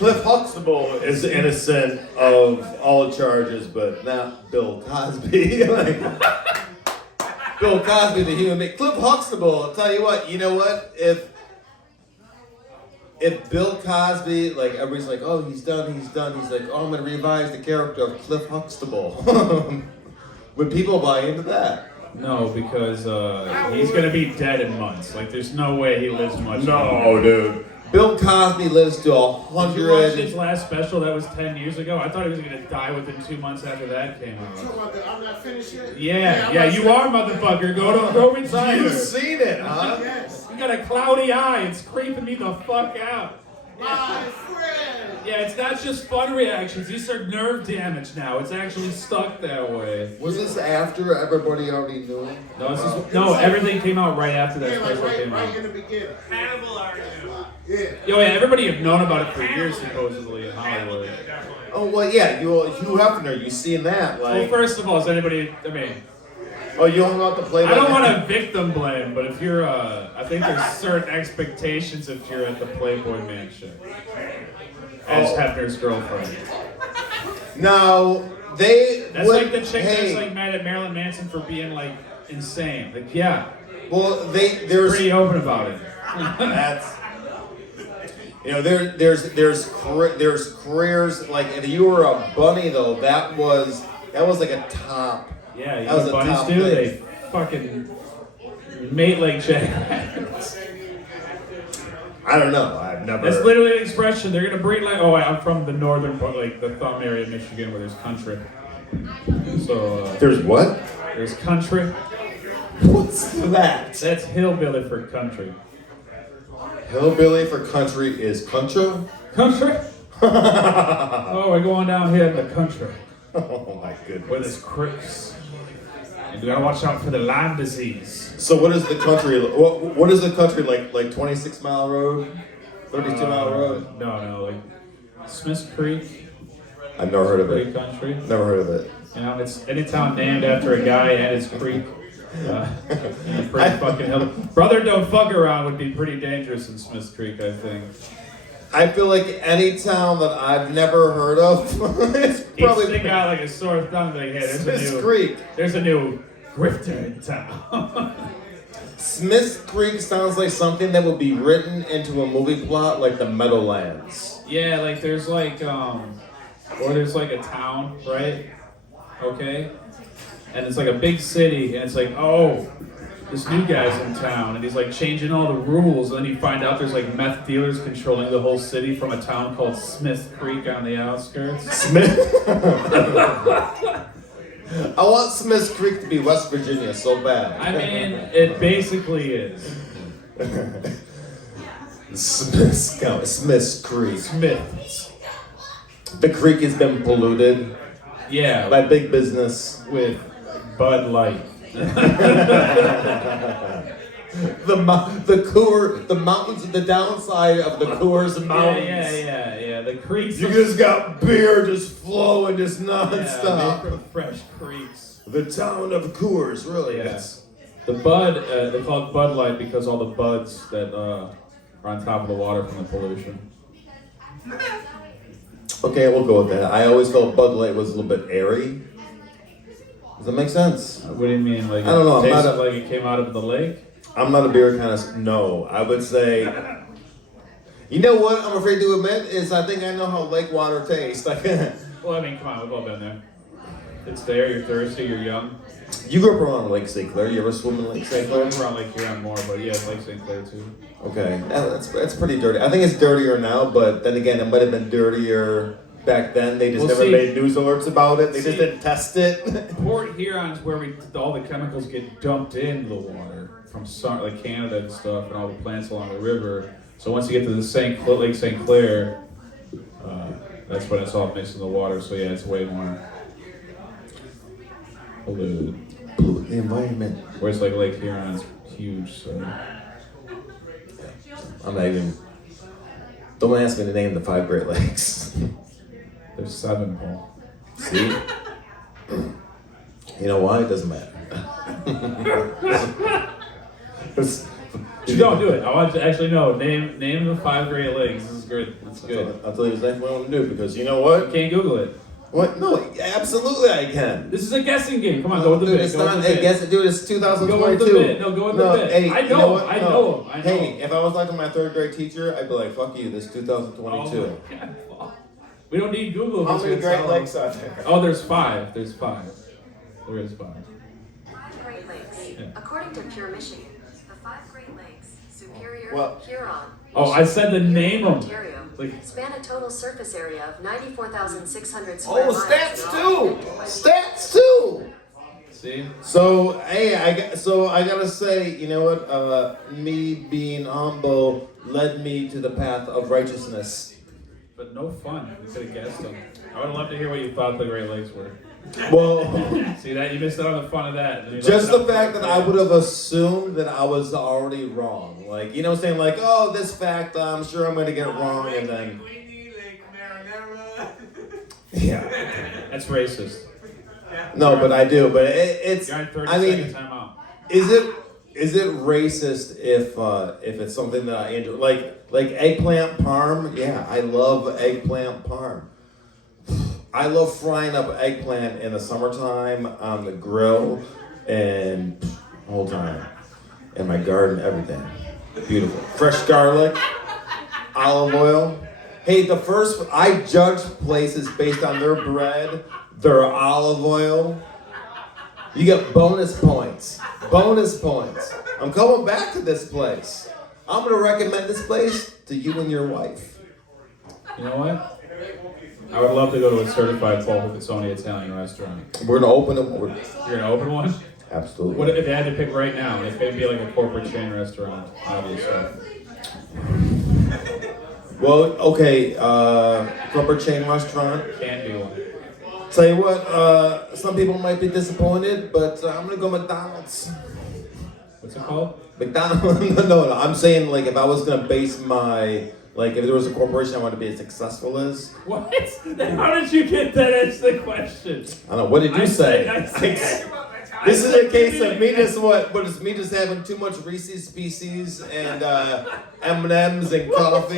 Cliff Huxtable is innocent of all charges, but not Bill Cosby. Like, Bill Cosby, the human being. Cliff Huxtable, I'll tell you what, you know what? If Bill Cosby, like, everybody's like, oh, he's done. He's like, oh, I'm going to revise the character of Cliff Huxtable. Would people buy into that? No, because he's gonna be dead in months. Like, there's no way he lives much longer. No, dude. Bill Cosby lives to 100. Did you watch his last special? That was 10 years ago. I thought he was gonna die within 2 months after that came out. I'm not finished yet? Yeah, you are, motherfucker. Go inside. You've seen it, huh? Yes. You got a cloudy eye. It's creeping me the fuck out. My friend. Yeah, it's not just fun reactions. These are nerve damage now. It's actually stuck that way. Was this after everybody already knew him? No, everything came out right after that special came Right out. in the beginning. Hannibal already knew. Yeah. Yeah, everybody have known about it for years, supposedly, in Hollywood. Oh, well, yeah, Hugh Hefner, you seen that, Well, like... first of all, is anybody, Oh, you don't want to play I don't want to victim blame, but if you're, I think there's certain expectations if you're at the Playboy Mansion as Hefner's girlfriend. No, That's would, like the chick hey, that's like mad at Marilyn Manson for being like insane. Like, yeah, well, there's... pretty open about it. That's... You know, there's careers, like, if you were a bunny, though, that was like a top... Yeah, you That was know a what bunnies top do? thing. They fucking mate like jackrabbits. I don't know, I've never... That's literally an expression. They're gonna breed like. Oh, I'm from the northern part, like the thumb area of Michigan, where there's country. So There's what? there's country. What's that? That's hillbilly for country. Hillbilly for country is contra? Country? Oh, we're going down here in the country Oh my goodness. where there's creeks. And you gotta watch out for the Lyme disease. So what is the country? What is the country like? Like 26 Mile Road, 32-mile road? No, like Smith's Creek. I've never heard of Creek it. country. Never heard of it. You know, it's any town named after a guy and his creek. Pretty fucking hell. Brother Don't Fuck Around would be pretty dangerous in Smith's Creek, I think. I feel like any town that I've never heard of, it's He'd probably stick out like a sore thumb, like, hey, Smith's Creek. There's a new grifter in town. Smith's Creek sounds like something that would be written into a movie plot, like the Meadowlands. Yeah, like there's like or there's like a town, right? Okay? And it's like a big city, and it's like, oh, this new guy's in town, and he's like changing all the rules, and then you find out there's like meth dealers controlling the whole city from a town called Smith Creek on the outskirts. Smith. I want Smith's Creek to be West Virginia so bad. I mean, it basically is. Smith's Creek. Smiths. The creek has been polluted Yeah, by big business. with Bud Light. The mountains, the downside of the Coors Mountains. Yeah. The creeks. You just got beer just flowing just made nonstop. from fresh creeks. The town of Coors, really. Yeah. It's, The Bud, they call it Bud Light because all the buds that are on top of the water from the pollution. okay, we'll go with that. I always felt Bud Light was a little bit airy. Does that make sense? What do you mean? Like I don't know, I'm It not tasted a- like it came out of the lake? I'm not a beer kind of. No, I would say. You know what? I'm afraid to admit is I think I know how lake water tastes. Like, Well, I mean, come on, we've all been there. It's there. You're thirsty. You're young. you grew up around Lake St. Clair. You ever swim in Lake St. Clair? We're on Lake Huron more, but yeah, Lake St. Clair too. Okay, that's pretty dirty. I think it's dirtier now, but then again, it might have been dirtier back then. They just Well, never see- made news alerts about it. They just see- didn't test it. Port Huron's where all the chemicals get dumped into the water from like Canada and stuff, and all the plants along the river. So once you get to the Lake St. Clair, that's when it's all mixed in the water. So yeah, it's way more polluted. The environment. Whereas like Lake Huron's huge. So I'm not even. Don't ask me to name the 5 Great Lakes. there's 7, Paul. See? You know why? It doesn't matter. Don't do it. I want to actually know. Name the 5 Great Lakes. This is good. That's good. I'll tell you exactly what I'm gonna do because you know what? You can't Google it. What? No, absolutely I can. This is a guessing game. Come on, go with the dude, bit. it's Go not with the a bit. guess. Dude, it's 2022. Go with the bit. No, go with the bit. Hey, I know. you know what? I No. know. I know. Hey, if I was like my 3rd grade teacher, I'd be like, "Fuck you, this is 2022." Oh, God. We don't need Google. How This many is Great all- Lakes are there? Oh, there's 5. There is 5. Five Great Lakes. Yeah. According to Pure Michigan, the 5 Great Lakes, Superior, Well- Huron, Oh, I said to name them. Ontario, Like, span a total surface area of 94,600 square Oh, miles. stats and are too! connected by- Stats too. see? So hey, I gotta say, you know what? Me being humble led me to the path of righteousness. But no fun. You could have guessed them. I would have loved to hear what you thought the Great Lakes were. Well, See that? You missed out on the fun of that. And you just looked the it up. fact that I would have assumed that I was already wrong. Like, you know what I'm saying? Like, oh, this fact, I'm sure I'm gonna get it wrong, and then Queenie, Lake Marinara. yeah. That's racist. No, but I do. But it's. You're on 30 I mean, second timeout. is it racist if it's something that I enjoy? Like eggplant parm? Yeah, I love eggplant parm. I love frying up eggplant in the summertime on the grill and the whole time. In my garden, everything. Beautiful. Fresh garlic, olive oil. Hey, I judge places based on their bread, their olive oil. You get bonus points. Bonus points. I'm coming back to this place. I'm going to recommend this place to you and your wife. You know what? I would love to go to a certified Paul Pizzoni Italian restaurant. We're going to open them. You're gonna open one? Absolutely. What if they had to pick right now? It's gonna be like a corporate chain restaurant, obviously. Well, okay, corporate chain restaurant. Can't be one. Tell you what, some people might be disappointed, but I'm gonna go McDonald's. What's it called? McDonald's? No, I'm saying like if I was gonna base my, like if there was a corporation I wanted to be as successful as. What? How did you get that as the question? I don't know, what did you say? I said- This is a case of me just it's me just having too much Reese's Pieces and M&Ms and coffee,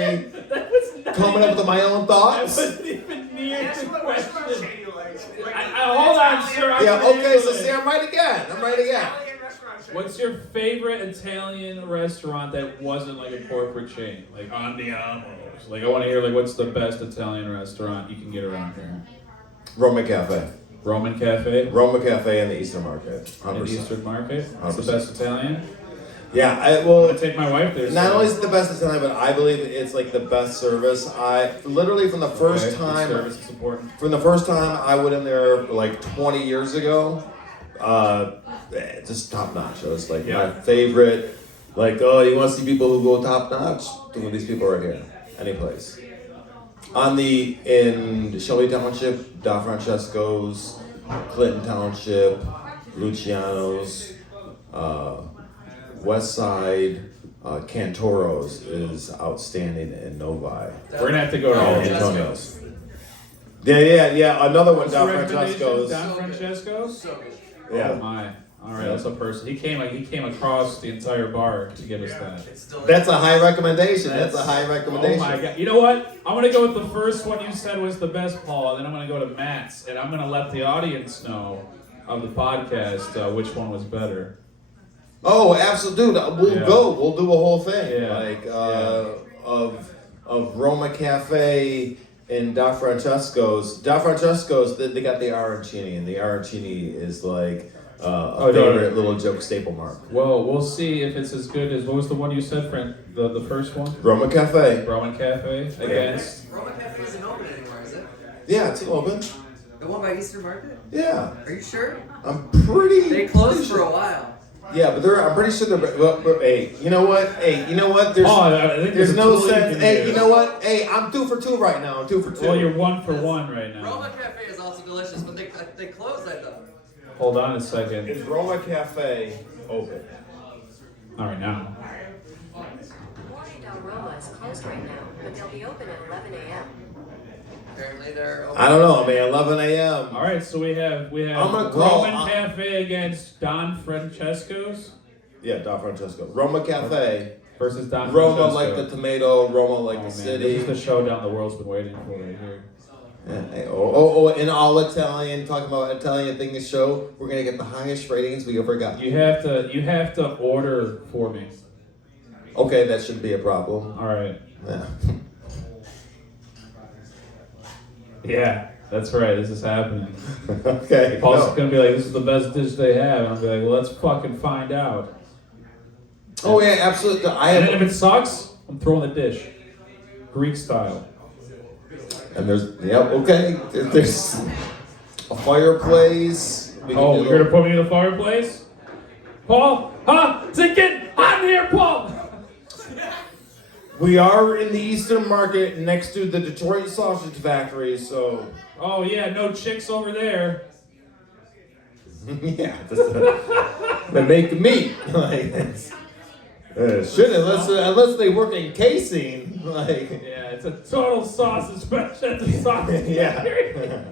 That was not coming up with my own That thoughts. wasn't even near That's the what restaurant question. chain you like. Hold on, sir. I'm Yeah, gonna okay, so handle see, it. I'm right again. Italian restaurant chain. What's your favorite Italian restaurant that wasn't like a corporate chain? Like Andiamo's. Like I want to hear like what's the best Italian restaurant you can get around here? Roman Cafe. Roman Cafe. Roma Cafe in the Eastern Market. In the 100%. Eastern Market. That's the 100%. best Italian. Yeah, I'm gonna well, take my wife there. not so- only is it the best Italian, but I believe it's like the best service. I literally from the first Okay, time, service is important. from the first time I went in there like 20 years ago, just top notch. It was like Yeah. my favorite. Like, oh, you want to see people who go top notch? Doing these people right here, any place. In Shelby Township, Da Francesco's, Clinton Township, Luciano's, West Side, Cantoro's is outstanding in Novi. We're gonna have to go to all of these. Antonio's. Yeah. Another one, What's Da the recommendation? Francesco's. Don Francesco's? Oh Yeah, my. All right, that's a person. He came across the entire bar to give us that. that's a high recommendation. That's a high recommendation. Oh my god! You know what? I'm gonna go with the first one you said was the best, Paul. And then I'm gonna go to Matt's, and I'm gonna let the audience know of the podcast which one was better. Oh, absolutely, dude. We'll Yeah. go. We'll do a whole thing. Yeah. Like Yeah. of Roma Cafe and Da Francesco's. Da Francesco's, they got the arancini, and the arancini is like a no. favorite little joke staple mark. Well, we'll see if it's as good as what was the one you said, friend? The first one, Roma Cafe. Roman Cafe against. Roman Cafe isn't open anymore, is it? Yeah, it's open. The one by Eastern Market? Yeah, Are you sure? I'm pretty. They closed pretty for sure. a while. Yeah, but I'm pretty sure they're. Well, hey, you know what? There's. Oh, I think There's no totally sense. can Hey, do. you know what? Hey, I'm 2 for 2 right now. I'm 2 for 2. Well, you're 1 for 1 right now. Roman Cafe is also delicious, but they closed, I thought. Hold on a second. Is Roma Cafe open? All right, now. Morning Del Roma is closed right now, but they'll be open at 11 a.m. Apparently they're open. I don't know, man. 11 a.m. All right, so we have I'm gonna call- Roman Cafe against Don Francesco's. Yeah, Da Francesco. Roma Cafe versus Don Roma Francesco. like the tomato, Roma like Oh, the man, city. This is the showdown the world's been waiting for right here. In all Italian, talking about Italian thing to show, we're gonna get the highest ratings we ever got. You have to order for me. Okay, that shouldn't be a problem. All right. Yeah. Yeah, that's right. This is happening. Okay. Paul's no. gonna be like, "This is the best dish they have." And I'll be like, "Well, let's fucking find out." Oh yeah, absolutely. And then if it sucks, I'm throwing the dish, Greek style. And okay. There's a fireplace. We can Oh, do you're gonna put me in the fireplace, Paul? Huh? Is it getting hot in here, Paul? We are in the Eastern Market next to the Detroit Sausage Factory, so Oh yeah, no chicks over there. yeah, they make meat. Like, shouldn't unless they work in casing. Like Yeah, it's a total sausage special at the sausage yeah. factory.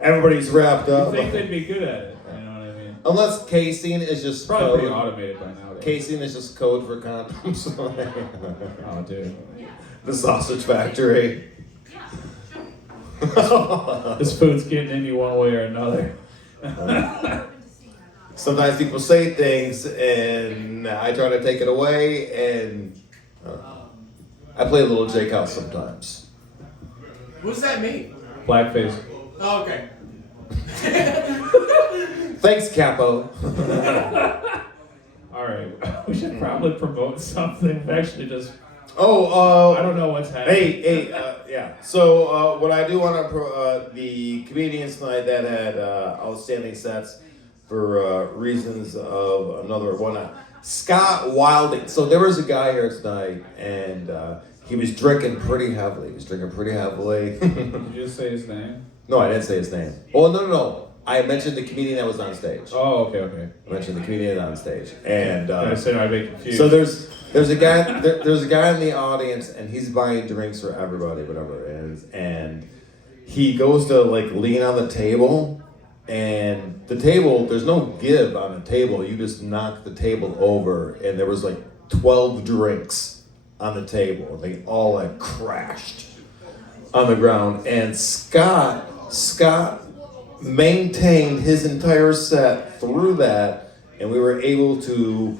Everybody's wrapped You up. think they'd be good at it? You know what I mean? Unless casing is just Probably pretty code. automated by now. Though. Casing is just code for condoms. Oh, dude. The Sausage Factory. This food's getting in you one way or another. Sometimes people say things and I try to take it away, and I play a little Jake House sometimes. What's that mean? Blackface. Oh, okay. Thanks, Capo. All right, we should probably promote something. Actually, just I don't know what's happening. Yeah. So what I do want to the comedians tonight that had outstanding sets for reasons of another one. Scott Wildling. So there was a guy here tonight, and he was drinking pretty heavily. Did you just say his name? No, I didn't say his name. Oh no. I mentioned the comedian that was on stage. Oh, okay. I mentioned the comedian on stage, and I said I'd be confused. so there's a guy there's a guy in the audience, and he's buying drinks for everybody, whatever it is, and he goes to like lean on the table, and the table, there's no give on the table. You just knock the table over, and there was like 12 drinks on the table. They all like crashed on the ground, and Scott maintained his entire set through that, and we were able to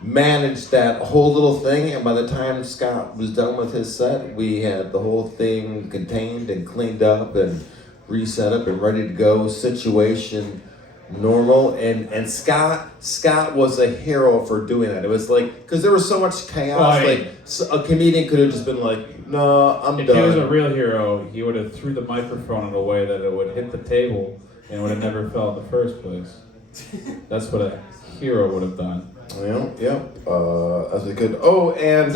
manage that whole little thing, and by the time Scott was done with his set, we had the whole thing contained and cleaned up and reset up and ready to go, situation normal, and Scott was a hero for doing that. It was like, because there was so much chaos, a comedian could have just been like, no, I'm if done. he was a real hero, he would have threw the microphone in a way that it would hit the table and would have never fell in the first place. That's what a hero would have done. Yeah. As we could. Oh, and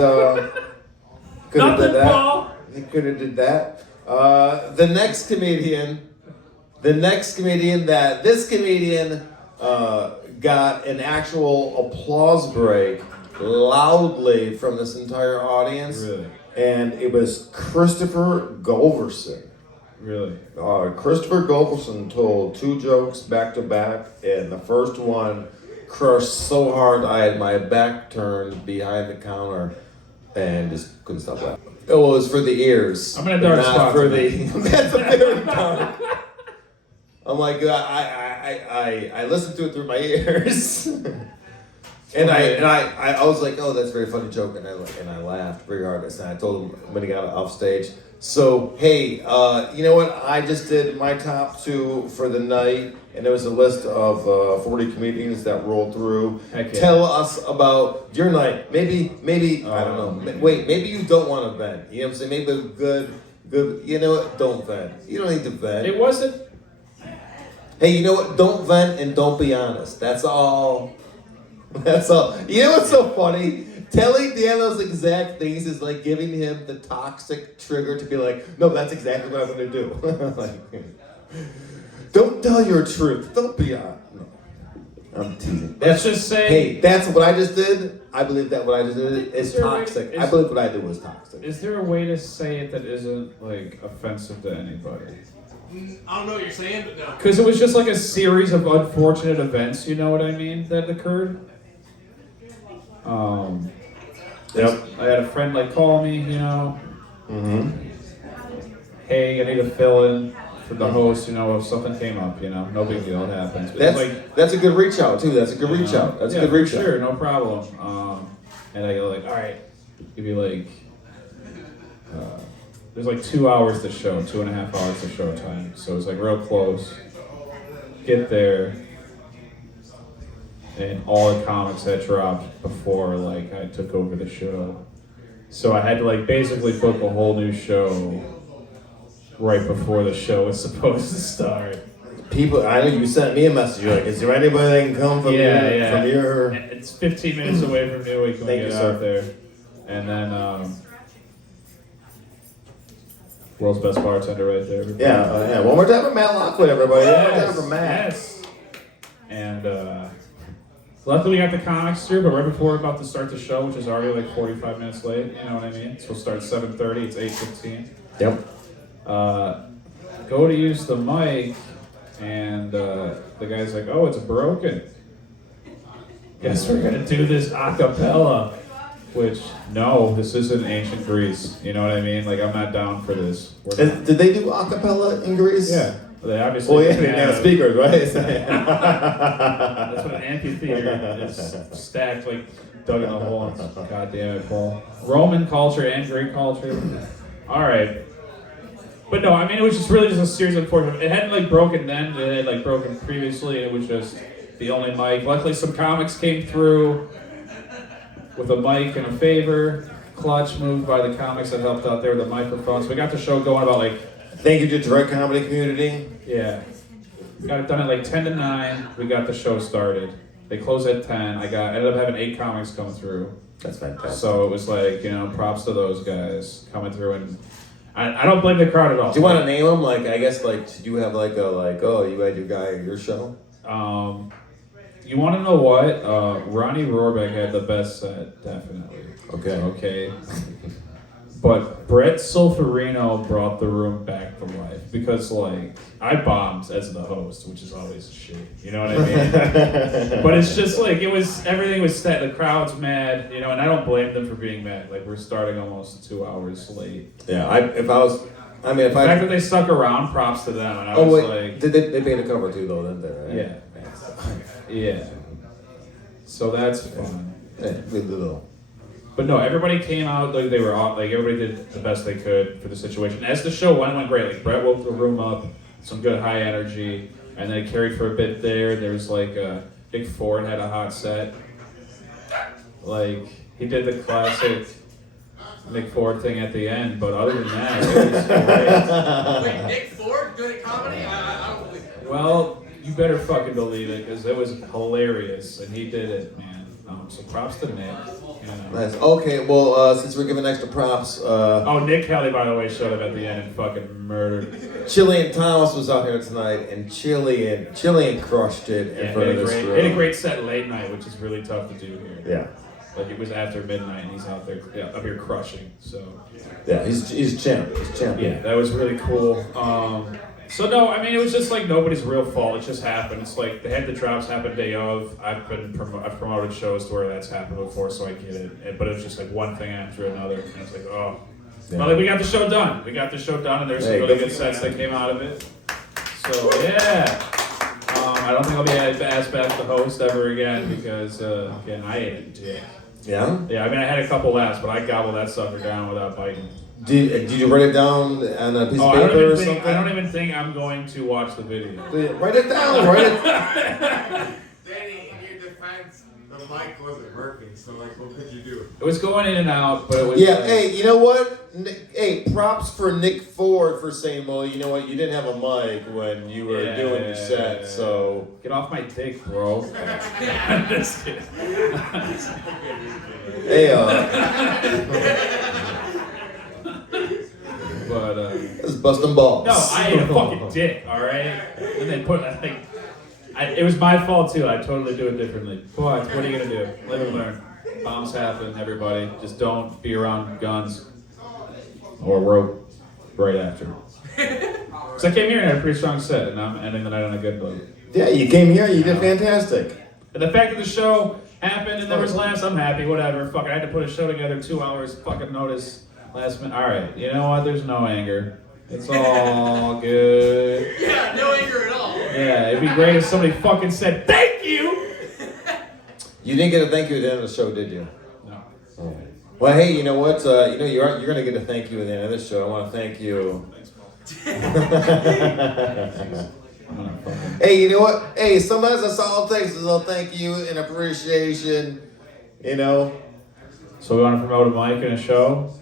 could have did that. Paul. He could have did that. The next comedian that this comedian got an actual applause break loudly from this entire audience. Really? And it was Christopher Goldvasin. Really? Christopher Goldvasin told 2 jokes back to back, and the first one crushed so hard I had my back turned behind the counter and just couldn't stop laughing. It was for the ears. I'm in a dark not spot for tonight. That's a very dark. I'm like, I listened to it through my ears. And I was like, oh, that's a very funny joke, and I laughed very hard. And I told him when he got off stage. So hey, you know what? I just did my top 2 for the night, and there was a list of 40 comedians that rolled through. Heck yeah. Tell us about your night. Maybe I don't know. Wait, maybe you don't want to vent. You know what I'm saying? Maybe a good. You know what? Don't vent. You don't need to vent. It wasn't. Hey, you know what? Don't vent and don't be honest. That's all. That's all. You know what's so funny? Telling Dan those exact things is like giving him the toxic trigger to be like, no, that's exactly what I'm going to do. Like, don't tell your truth. Don't be honest. No. I'm teasing. Let's just say. Hey, that's what I just did. I believe that what I just did is toxic. I believe what I did was toxic. Is there a way to say it that isn't like offensive to anybody? I don't know what you're saying, but no. Because it was just like a series of unfortunate events, you know what I mean, that occurred? Yep. I had a friend like call me, you know. Mm-hmm. Hey, I need to fill in for the host, you know, if something came up, you know, no big deal, it happens. But That's a good reach out too. That's a good reach out. That's a good reach out. Sure, no problem. And I go like, all right, give you like, there's like 2 hours to show, 2.5 hours to show time. So it's like real close. Get there, and all the comics had dropped before like I took over the show. So I had to like basically book a whole new show right before the show was supposed to start. People, I know you sent me a message. You're like, is there anybody that can come from your? It's 15 minutes away from Newberg when we get out there. And then, world's best bartender right there. Everybody. Yeah. One more time for Matt Lockwood, everybody. One more time for Matt. Yes. And luckily we got the comics through, but right before we're about to start the show, which is already like 45 minutes late, you know what I mean? So we'll start at 7:30, it's 8:15. Yep. Go to use the mic, and the guy's like, oh, it's broken. Guess we're gonna do this a cappella. Which, no, this isn't ancient Greece. You know what I mean? Like, I'm not down for this. Did they do a cappella in Greece? Yeah. They obviously Well, yeah, they didn't have speakers, right? That's what an amphitheater is stacked, like, dug in a hole. God damn it, Paul. Roman culture and Greek culture. All right. But no, I mean, it was just really just a series of unfortunate. It hadn't, like, broken then. It had, like, broken previously. It was just the only mic. Luckily, some comics came through with a mic and a favor. Clutch moved by the comics that helped out there with the microphones. We got the show going about, like, thank you to Direct Comedy Community. yeah. Got it done at like 10 to 9. We got the show started. They closed at 10. Ended up having 8 comics come through. That's fantastic. So it was like, you know, props to those guys coming through, and I don't blame the crowd at all. Do you want to name them? Like, I guess, like, did you have like oh, you had your guy at your show? You want to know what? Ronnie Rohrbeck had the best set, definitely. Okay. But Brett Solferino brought the room back to life because, like, I bombed as the host, which is always shit. You know what I mean? But it's just like everything was set. The crowd's mad, you know, and I don't blame them for being mad. Like, we're starting almost 2 hours late. Yeah, the fact that they stuck around, props to them. And I was like, they paid a cover too, though, didn't they? Right? Yeah. So that's fun. Yeah, good little. But no, everybody came out like they were all, like everybody did the best they could for the situation. As the show went great. Like Brett woke the room up, some good high energy, and then it carried for a bit there. There was like Nick Ford had a hot set. Like he did the classic Nick Ford thing at the end, but other than that, it was great. Wait, Nick Ford good at comedy? I don't believe it. Well, you better fucking believe it, because it was hilarious, and he did it, man. So props to Nick. You know. Nice. Okay, well, since we're giving extra props, Nick Kelly, by the way, showed up at the end and fucking murdered. Chillian Thomas was out here tonight, and Chillian crushed it in front of this room. He had a great set late night, which is really tough to do here. Yeah. Like it was after midnight, and he's out there, up here crushing. So. Yeah, he's champ. He's champion. Yeah, that was really cool. So no, I mean it was just like nobody's real fault. It just happened. It's like they had the drops happen day of. I've promoted shows to where that's happened before, so I get it. But it was just like one thing after another, and it's like, oh. Yeah. Well, like, we got the show done. And there's some really good sets that came out of it. So yeah. I don't think I'll be asked back to host ever again because again I ate a dick. Yeah. Yeah, I mean I had a couple laughs, but I gobbled that sucker down without biting. Did you write it down on a piece of paper or something? I don't even think I'm going to watch the video. Write it down. Danny, in your defense, the mic wasn't working, so like, what could you do? It was going in and out, but it was. Yeah. Hey, you know what? Hey, props for Nick Ford for saying, well, you know what? You didn't have a mic when you were doing your set, so get off my dick, bro. I'm just kidding. Hey, But it's busting balls. No, I ate a fucking dick, all right. And then it was my fault too. I totally do it differently. But what are you gonna do? Live and learn. Bombs happen, everybody. Just don't be around guns or rope right after. Because I came here and had a pretty strong set, and I'm ending the night on a good note. Yeah, you came here. You did fantastic. And the fact that the show Happened and there was laughs. I'm happy. Whatever. Fuck. I had to put a show together. 2 hours. Fucking notice. Last minute. All right. You know what? There's no anger. It's all good. Yeah, no anger at all. Yeah. It'd be great if somebody fucking said thank you. You didn't get a thank you at the end of the show, did you? No. Oh. Well, hey, you know what? You're gonna get a thank you at the end of this show. I want to thank you. Hey, you know what? Hey, sometimes that's all it takes is a thank you and appreciation. You know. So we want to promote a mic and a show.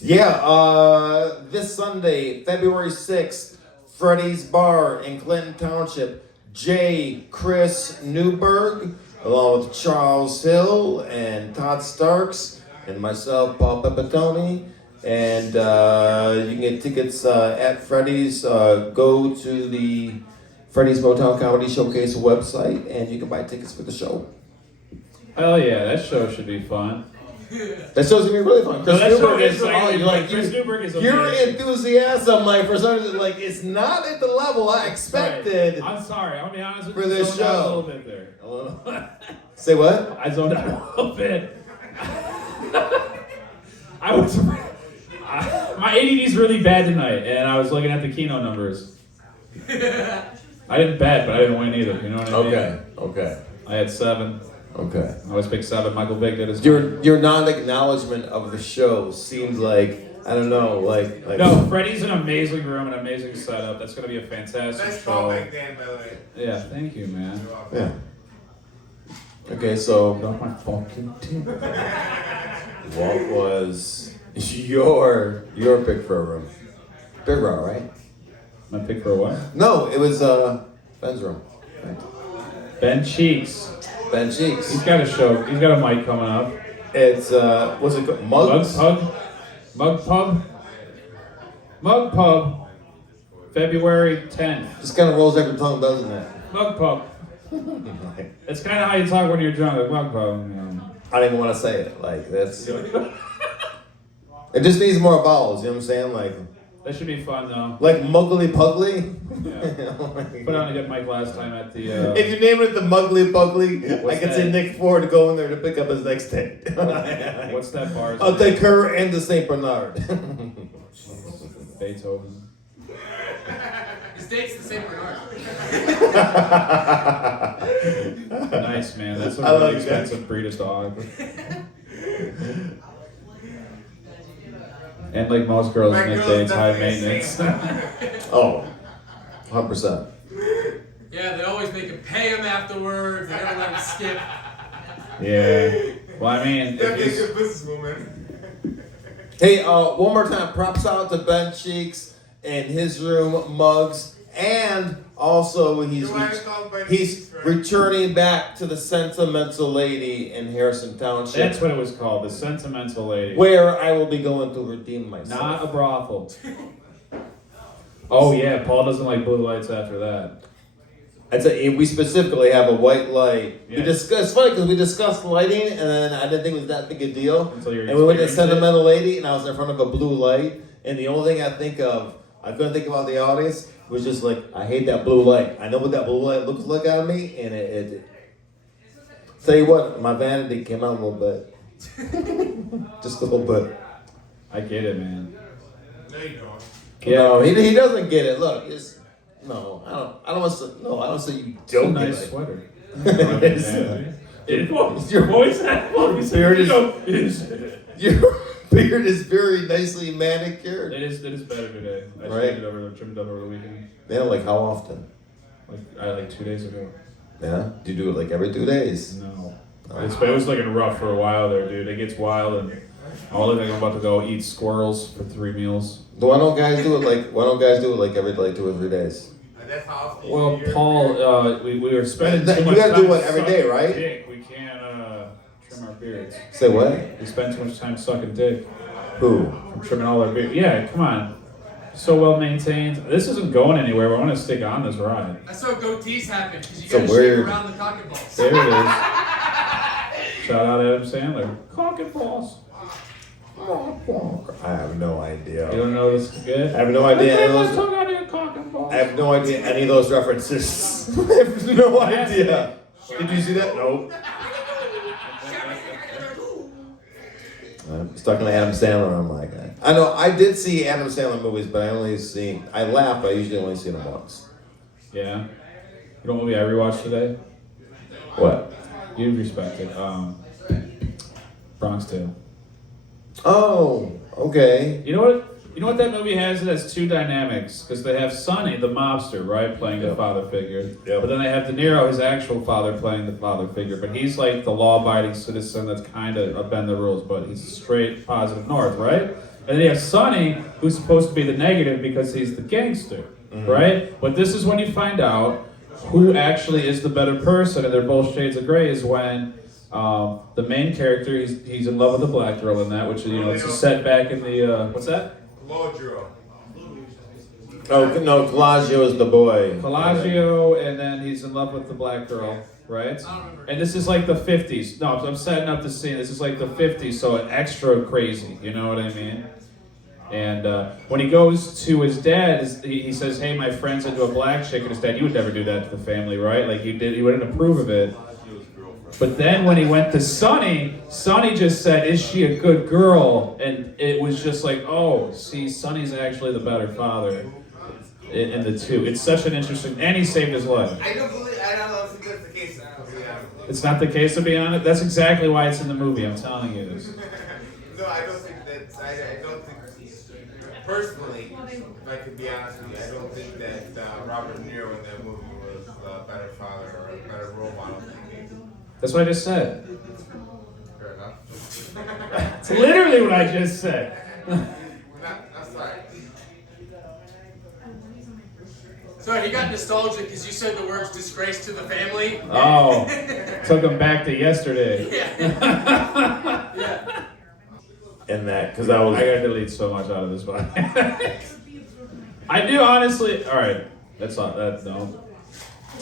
Yeah. This Sunday, February 6th, Freddy's Bar in Clinton Township. Chris Newberg, along with Charles Hill and Todd Starks and myself, Paul Pepitone. And you can get tickets at Freddy's. Go to the Freddy's Motown Comedy Showcase website and you can buy tickets for the show. Hell yeah, that show should be fun. That show's gonna be really fun. Chris Newberg is Chris Newberg is your amazing. enthusiasm, like for some reason, like it's not at the level I expected. I'm sorry. I'm gonna be honest with For you. this Zoned out show. a little bit there. Say what? I zoned out a little bit. I was. My ADD is really bad tonight, and I was looking at the Keno numbers. I didn't bet, but I didn't win either. You know what I mean? Okay. I had 7. Okay. I always pick 7. Michael Vick did his. Your non-acknowledgement of the show seems like I don't know, like No, Freddy's an amazing room, an amazing setup. That's gonna be a fantastic Nice show. callback, Dan, by the way. Yeah, thank you, man. yeah. Okay, so Got my fucking tip. what was your pick for a room? Big Raw, right? My pick for a what? No, it was Ben's room. Right? Ben Cheeks. Ben Cheeks. He's got a show. He's got a mic coming up. It's what's it called? Mugs? Mug Pub. February 10th. Just kind of rolls off your tongue, doesn't it? Mug Pub. It's kind of how you talk when you're drunk. Like Mug Pub. You know. I don't even want to say it. Like that's. It just needs more vowels. You know what I'm saying? That should be fun though. Like Muggly Pugly. Yeah. Put on a good mic last time at the. If you name it the Muggly Pugly, I What's can see that? Nick Ford go in there to pick up his next date. What's that bar? I'll take her and the Saint Bernard. Beethoven. His date's the same Bernard. Nice man. That's a I love really that. expensive breed of dog. And like most girls, My Nick girl's dates high definitely maintenance. Oh, 100%. Yeah, they always make him pay him afterwards. They don't let him skip. Yeah. Well, I mean, Definitely a if good businesswoman. Hey, one more time, props out to Ben Cheeks and his room, Mugs, and also he's You wanna call Ben Cheeks, right? returning back to the Sentimental Lady in Harrison Township, that's what it was called, the Sentimental Lady. where I will be going to redeem myself. Not a brothel. Oh yeah, Paul doesn't like blue lights after that. We specifically have a white light. Yeah. We discussed. It's funny because we discussed lighting, and then I didn't think it was that big a deal. Until you're And we went to experienced it. Sentimental Lady, and I was in front of a blue light, and the only thing I couldn't think about the audience was just like, I hate that blue light. I know what that blue light looks like on me, and it tell you what, my vanity came out a little bit, just a little bit. I get it, man. No, you don't. No, he doesn't get it. Look, no, I don't want to. No, I don't say you It's a don't nice get it. sweater. Your voice beard is- is. Your beard is very nicely manicured. It is better today. I Right. trimmed it up over the weekend. Yeah, like how often? Like 2 days ago. Yeah, do you do it like every 2 days? No. But it was looking rough for a while there, dude. It gets wild, and I look like I'm about to go eat squirrels for 3 meals. Why don't guys do it like 2 or 3 days? That's how often Well, you hear- Paul, we were spending You too much gotta time do what, every day, sucking right? dick. We can't trim our beards. Say what? We spend too much time sucking dick. Who? I'm trimming all our beards. Yeah, come on. So well maintained. This isn't going anywhere. But I want to stick on this ride. I saw goatees happen because you So gotta weird. shake around the cock and balls. There it is. Shout out Adam Sandler. Cock and balls. I have no You idea. don't know this good? I have no idea. Any of those, Talk out here, cock and balls. I have no idea any of those references. I have no idea. Did you see that? Nope. I'm stuck in Adam Sandler. I'm like, I know I did see Adam Sandler movies, but I laughed, but I usually only see them once. Yeah. You know what movie I rewatched today? What? You'd respect it. Bronx Tale. Oh, okay. You know what? You know what that movie has? It has two dynamics because they have Sonny, the mobster, right, playing the Yep. father figure. Yep. But then they have De Niro, his actual father, playing the father figure. But he's like the law-abiding citizen that's kind of bend the rules, but he's straight positive north, right? And then you have Sonny, who's supposed to be the negative because he's the gangster, right? But this is when you find out who actually is the better person, and they're both shades of gray. Is when the main character he's in love with a black girl in that, which it's a setback in the what's that? Oh no, Pelagio is the boy. Pelagio, and then he's in love with the black girl, right? And this is like the 50s. No, I'm setting up the scene. This is like the 50s, so extra crazy. You know what I mean? And when he goes to his dad, he says, "Hey, my friend's into a black chick," and his dad, "You would never do that to the family, right? Like you wouldn't approve of it." But then when he went to Sonny just said, "Is she a good girl?" And it was just like, oh, see, Sonny's actually the better father in the two. It's such an interesting, and he saved his life. I don't think that's the case. It's not the case, to be honest. That's exactly why it's in the movie. I'm telling you this. No, I don't think that's. I don't think. Personally, if I could be honest with you, I don't think that Robert De Niro in that movie was a better father or a better role model than he is. That's what I just said. Fair enough. It's literally what I just said. I'm sorry. Sorry, he got nostalgic because you said the words "disgrace to the family." Oh, took him back to yesterday. Yeah. Yeah. In that, because I gotta delete so much out of this one. I do honestly. All right, that's not that. No.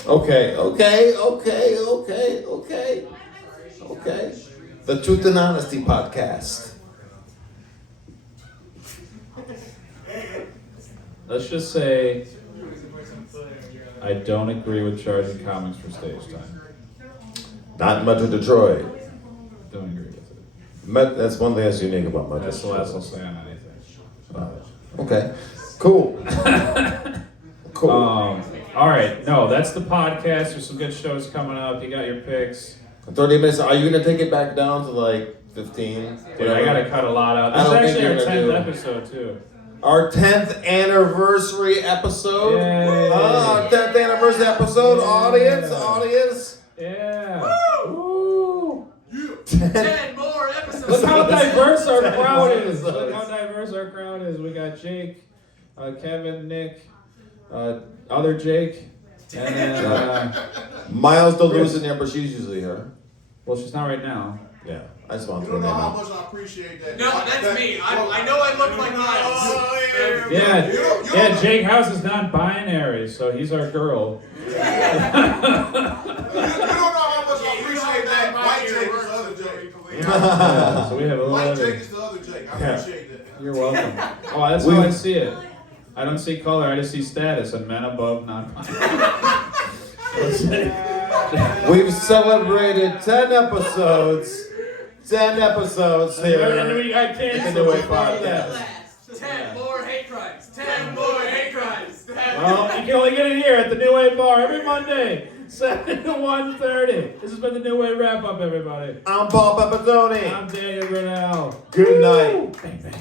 Okay. The Truth and Honesty podcast. Let's just say I don't agree with charging comics for stage time. Not much of Detroit. Don't agree with it. That's one thing that's unique about Metro. That's the last I'll say on anything. Okay. Cool. Cool. All right. No, that's the podcast. There's some good shows coming up. You got your picks. 30 minutes. Are you gonna take it back down to like 15? Dude, I gotta cut a lot out. I This don't is think actually you're our gonna 10th do- episode too. Our 10th anniversary episode. Yay. Our 10th anniversary episode, audience. Yeah. Woo. 10 more episodes. Look how diverse our 10 crowd more is. Look episodes. how diverse our crowd is. We got Jake, Kevin, Nick, other Jake, and then Miles still losing there, but she's usually here. well, she's not right now. Yeah, I just want You to don't throw know that how out. much I appreciate that. No, that's me. I know I look like Miles. Oh, Yeah, You don't yeah. Jake House is non-binary, so he's our girl. You don't know how much I appreciate that. White Jake is the other Jake. Yeah, so we have a little. White other- Jake is the other Jake. I appreciate that. You're welcome. Oh, that's how I see it. I don't see color. I just see status and men above non-binary. We've celebrated 10 episodes. 10 episodes And here. we got in the canceled New Way before that. podcast. 10 more hate crimes. 10 more hate crimes. 10 Well, you can only get it here at the New Way Bar every Monday, 7 to 1:30. This has been the New Way Wrap Up, everybody. I'm Paul Pepitone. I'm Daniel Grinnell. Good night. Bang, bang.